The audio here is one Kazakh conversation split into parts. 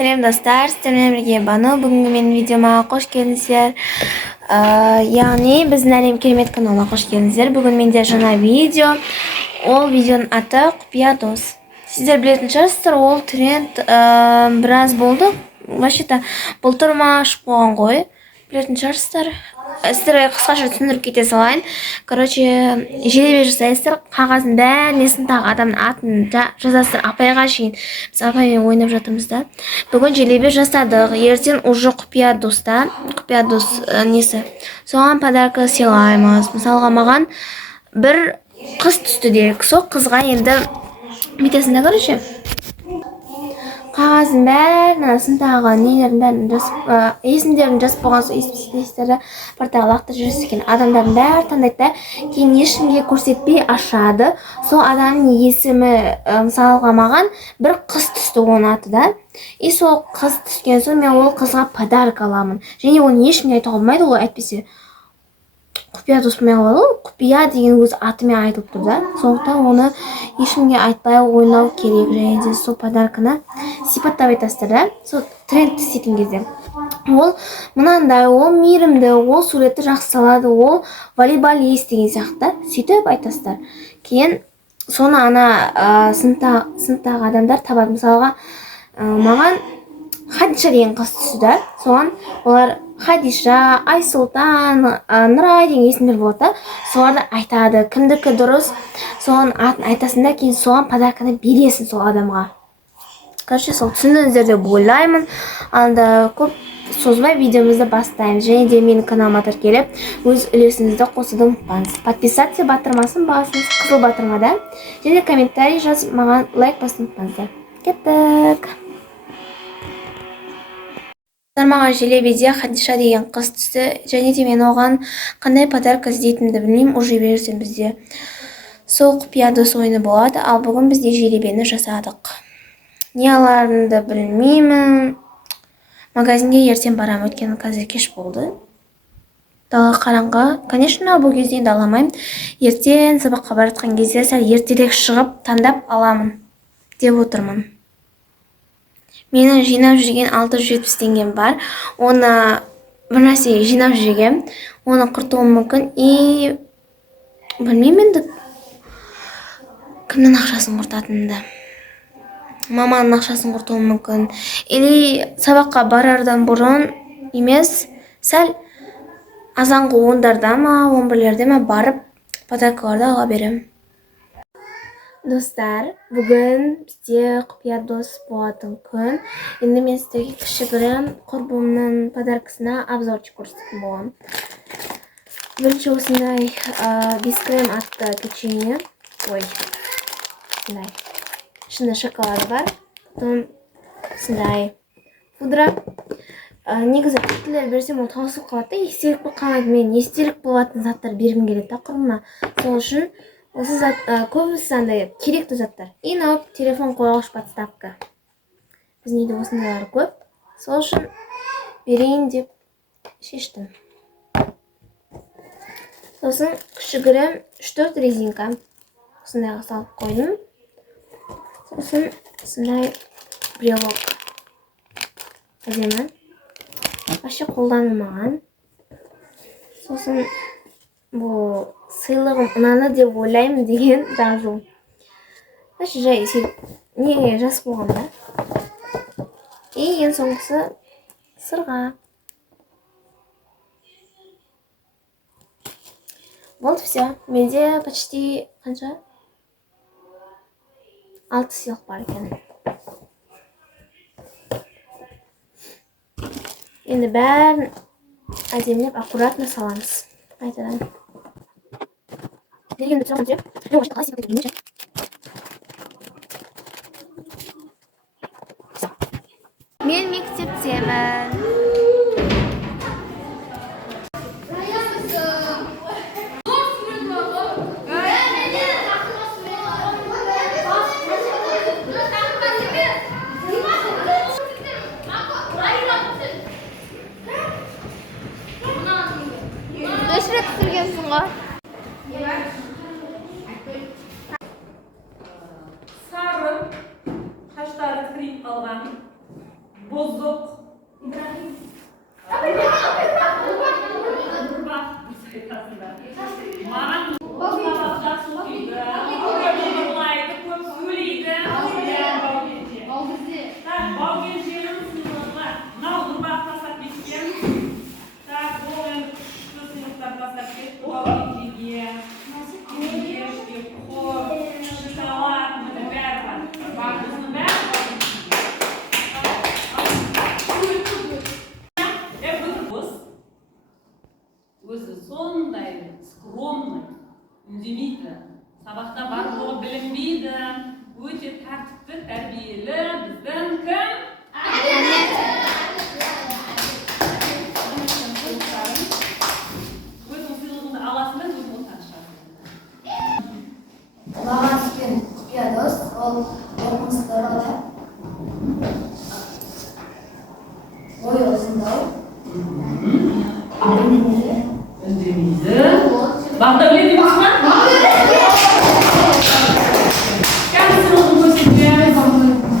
Сәлем достар, сіздермен бірге Бану. Бүгінгі менің видеома қош келдіңіздер. Яғни біздің әлем керемет каналына қош келдіңіздер. Бүгін менде жаңа видео. Ол видеоның аты құпия дос. Сіздер білетін шығарсыздар, ол тренд біраз болды. Вообще-то былтыр ма шығып қойған ғой. Білетін шығарсыздар. Сіздерге қысқаша түсіндіріп кете салайын. Короче, желебе жасайсыздар, қағаздың бәріне сындағы адамның атын жазасыздар. Апайға шейін біз апаймен ойнап жатырмыз да. Бүгін желебе жасадық. Ертең уже құпия доста, құпия дос несі. Соған подарка сыйлаймыз. Мысалға маған бір қыз түсті делік. Сол қызға енді бүйтесің, короче, қағаздың бәрін сындағы нелердің бәрін жазып, есімдерін жазып болған соң есімдерді портаға лақтырып жүрсе екен, адамдардың бәрі таңдайды да, кейін ешкімге көрсетпей ашады. Сол адамның есімі, мысалға маған бір қыз түсті, оның аты да. И сол қыз түскен соң мен ол қызға подарок аламын. Және оны ешкімге айтуға болмайды ғой, әйтпесе құпия дос болмай қалады ғой. Құпия деген өз атымен айтылып тұр да. Сондықтан оны ешкімге айтпай ойнау керек. Және де сол подарканы сипаттап айтасыздар да. Сол тренд істейтін кезде. Ол мынандай, ол мейірімді, ол суретті жақсы салады, ол волейболист деген сияқты. Сөйтіп айтасыздар. Кейін соны ана сыныптағы адамдар табады. Мысалға маған Хадиша деген қыз түсті да. Соған олар Хадиша, Айсұлтан, Нұрай деген есімдер болады да. Соларды айтады. Кімдікі дұрыс, соған атын айтасың да, кейін соған подарканы бересің сол адамға. Короче, сол түсіндіңіздер деп ойлаймын. Анда көп созбай видеомызды бастаймыз. Және де менің каналыма тіркеліп, өз үлесіңізді қосуды ұмытпаңыз. Подписаться батырмасын басыңыз, қызыл батырмада. Және комментарий жазып маған лайк басып ұмытпаңыздар. Кеттік. Маған желебеде Хадиша деген қыз түсті. Және де мен оған қандай подарка іздейтінімді білмеймін. Уже берсем бізде сол құпия дос ойыны болады. Ал бүгін бізде желебені жасадық. Не аларымды білмеймін. Магазинге ертең барам, өйткені қазір кеш болды. Дала қараңғы. Конечно, бұл кезде енді аламаймын. Ертең сабаққа бара жатқан кезде сәл ертелек шығып таңдап аламын деп отырмын. Менің жинап жүрген 670 теңгем бар. Оны бір нәрсеге жинап жүргем. Оны құртуым мүмкін. И білмеймін енді кімнің ақшасын құртатынымды. Маманың ақшасын құртуым мүмкін. Или сабаққа барардан бұрын емес, сәл азанғы 10-дарда ма, 11-лерде ма барып подаркаларды ала берем. Достар, бүгін бізде құпия дос болатын күн. Енді мен сіздерге кішігірім құрбымның подаркасына обзорчик көрсететін боламын. Бірінші осындай бискрем атты печенье. Ой, осындай. Ішінде шоколады бар. Потом осындай пудра. Негізі күттілер берсем ол таусылып қалады. Естелік болып қалмайды. Мен естелік болатын заттар бергім келеді құрбыма. Сол үшін осы зат көбісі андай керекті заттар. И мынау телефон қойғыш подставка. Біздің үйде осындайлар көп. Сол үшін берейін деп шештім. Сосын кішігірім 3-4 резинка. Осындайға салып қойдым. Сосын осындай брелок. Әдемі. Вообще қолданылмаған. Сосын бұл сыйлығым ұнады деп ойлаймын деген жазу. Вообще жай неге жас болғанда. И ең соңғысы сырға. Болды все. Менде почти қанша? 6 сыйлық бар екен. Енді бәрін әдемілеп аккуратно саламыз. Қайтадан. Берген сұрағын жүріп, мен оғашты қалай сипат етуімді мен мектептемін. Sarı, kaşları kırıp kalgan, bozuk. Mağan өзі сондай скромный, үндемейді, сабақта барлығы білінбейді, өте тәртіпті, тәрбиелі, біздің кім? Өзің сыйлығыңды аласың да өзің отанышасың. Маған түскен құпия дос, ол оқымыстары ой осындау. Үндемейді. Бағдәулет емес па? Кәм сыйлығын көрсетеміз.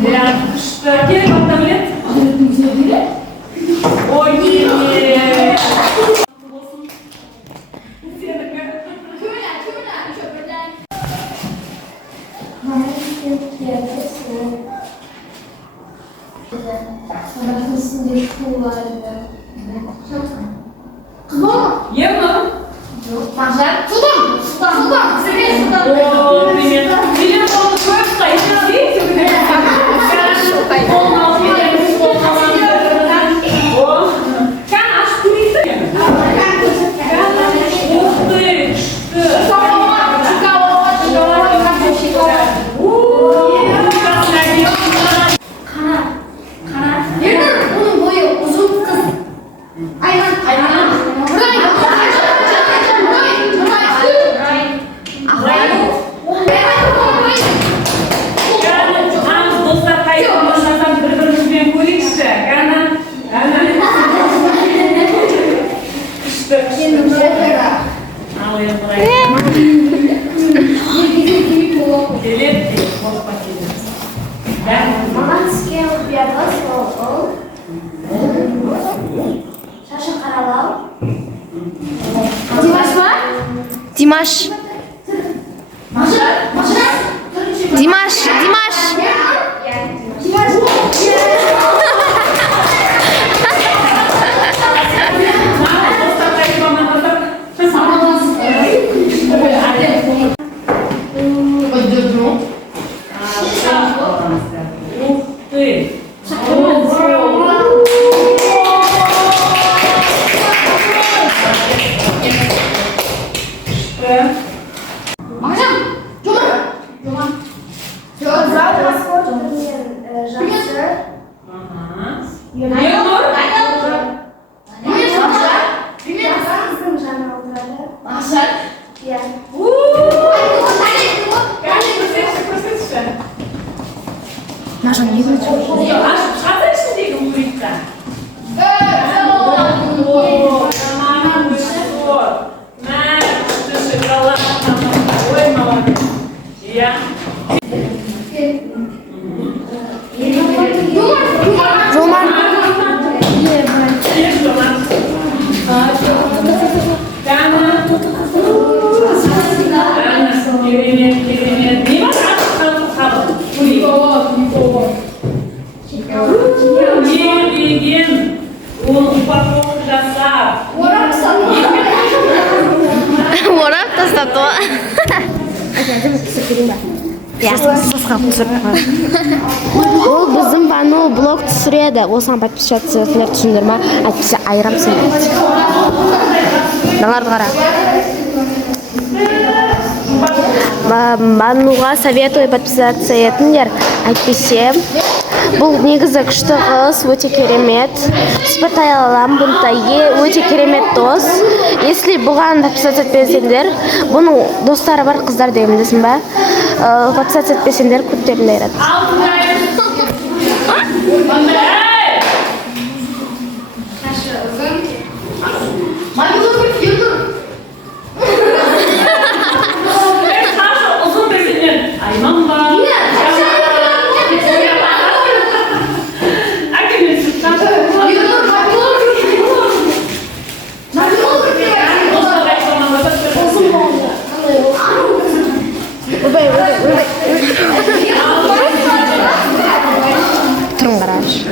Иә, күшті. Кел, Бағдәулет. Ой, не. Болсын. Сенікі. Маған түскен құпия дос, ол сабақтың үстінде туылады. Евнур. Мағжан. Сұлтан. О, привет. Телефонды көріп қайсы. Кән ашып көрейсің. Ух ты, күшті. Оның бойы ұзын қыз. Айған. Достар қайсы жасасам бір-бірімізбен көрейікші. Ал енді келеді, қорықпа келеді. Маған түскен құпия дос, ол шашы қаралау. Димаш па? Димаш. Димаш. Ух ты! Мағжан, не көрсетші? Ашып шығады ішіндегі мұхитта. Ой, молодец. Я. Жомарт. Керемет. Не бар ашып не деген оны упаковка жасап. Орап тастапты ғой. Ол біздің Бану блог түсіреді. Осыған подписчица етілер түсіндір ма? Әйтпесе айырамсың дейді. Мыналарды қара. Бануға советую подписаться етіңдер. Әйтпесе бұл негізі күшті қыз, өте керемет. Спортай алам, бұнтайы өте керемет дос. Если бұған подписаться етпесеңдер, бұның достары бар қыздар деген білесің ба? Подписаться етпесеңдер көттерін айырады. Айман бар. Әкелесі gosh.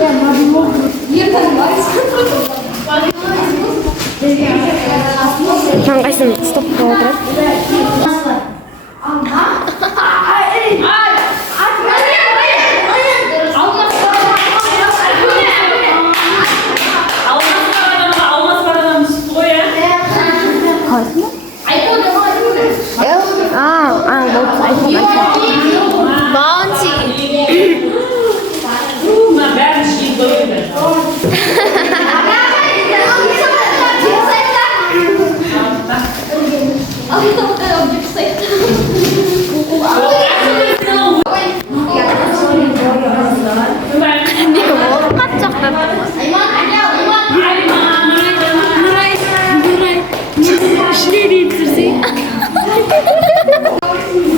Қайсың стоп қылып отырады? алмас бар адам шықты ғой, Bounty. мына бәрін ішкен қойды.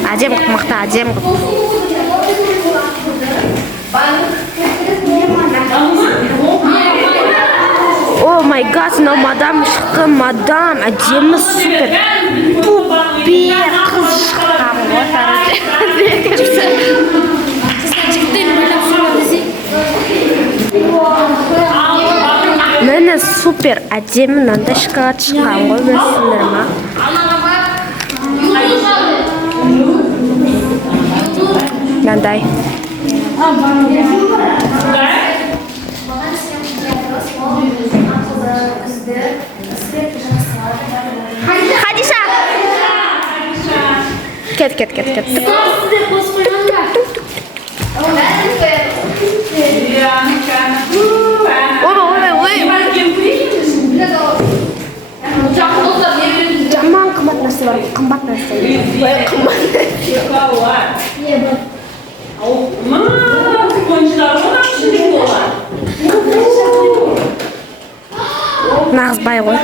Әдем мықты, әдем. О май гад, мынау мадам шықты, мадам әдемі супер. Бер қыз шыққан ғой. Мені супер әдемі мынандай шоколад шыққан ғой, білсіңдер ма? Мынандай. Хадиша! Кет. Жаман қымбат нәрсе бар, қымбат нәрсе. Нағыз бай ғой.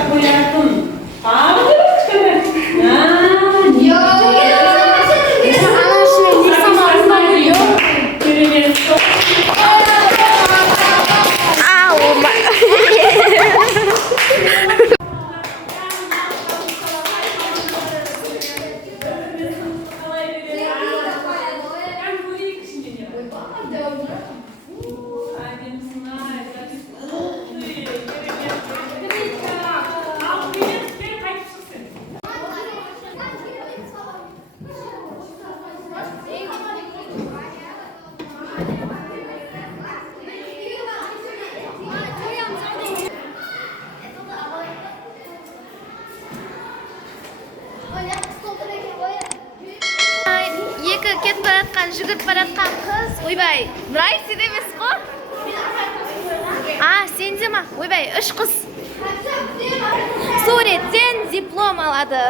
Екі кетіп баратқан, жүгіріп баратқан қыз. Ойбай, Нұрай сен емес қой? Сенде ма? Ойбай, 3 қыз. Суреттен диплом алады.